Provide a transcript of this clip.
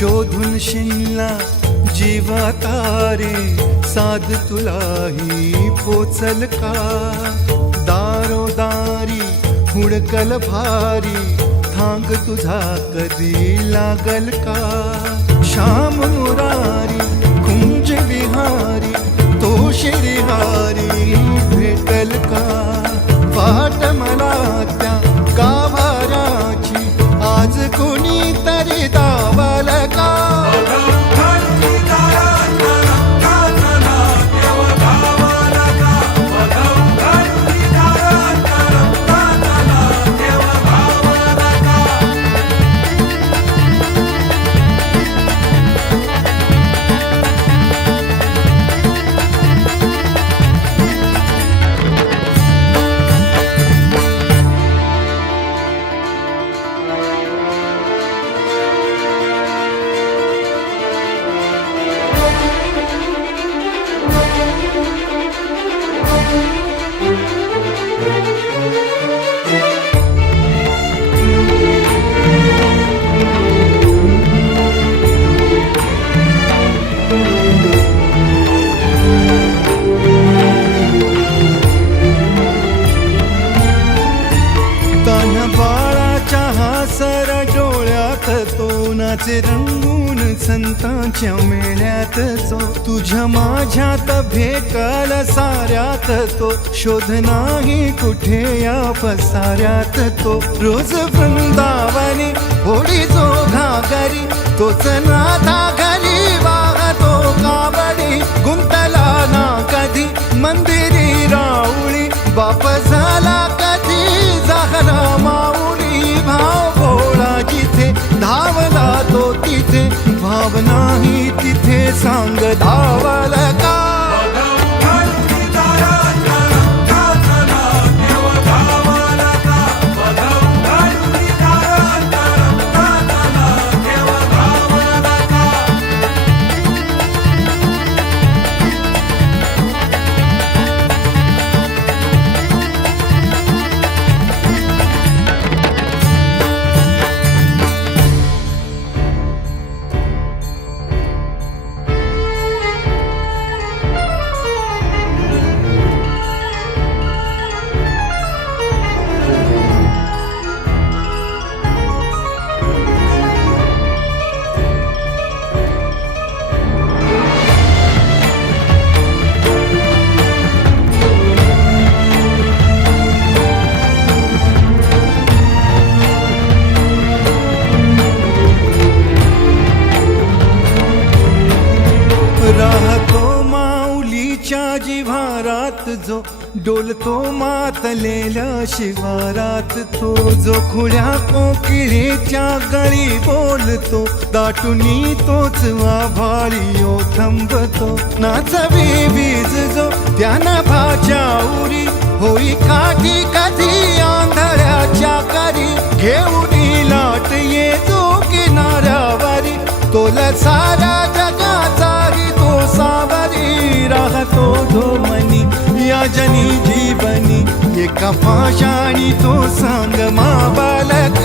शोधून शिनला जीवा तारे साध तुलाही पोचल का दारोदारी हुडकल भारी थांग तुझा कधी लागल का श्याम मुरारी कुंज विहारी तो श्रीहारी भेटल का वाट मला त्या गाभाऱ्याची आज कोणी तरी दावल का तोनाचे रंगून संतांच्या मेळ्यात जो तुझ्या माझ्यात भेटल साऱ्यात तो शोध नाही कुठे या पसाऱ्यात तो रोज वृंदावनी होडी जो घागरी तोच नाथा घरी वाहतो कावडी गुंतला ना कधी मंदिरी राऊळी बाप झाला कधी झाला माऊली भाव भोळा जिथे धावला तो तिथे भाव नाही तिथे सांग धावल का राहतो माऊलीच्या जिव्हारात जो डोलतो मातलेल्या शिवारात तो जो खुल्या कोकिळेच्या गळी बोलतो दाटुनी तोच आभाळी थांबतो नाचवी वीज जो त्यानं भाच्या उरी होई काठी कधी आंधळ्याच्या करी घेऊन लाट ये जो किनाऱ्यावरी तोला सारा जगाचाही तो सावरी राहतो धो मनी या जनी जीवनी एका पाशाणी तो सांग मा बालक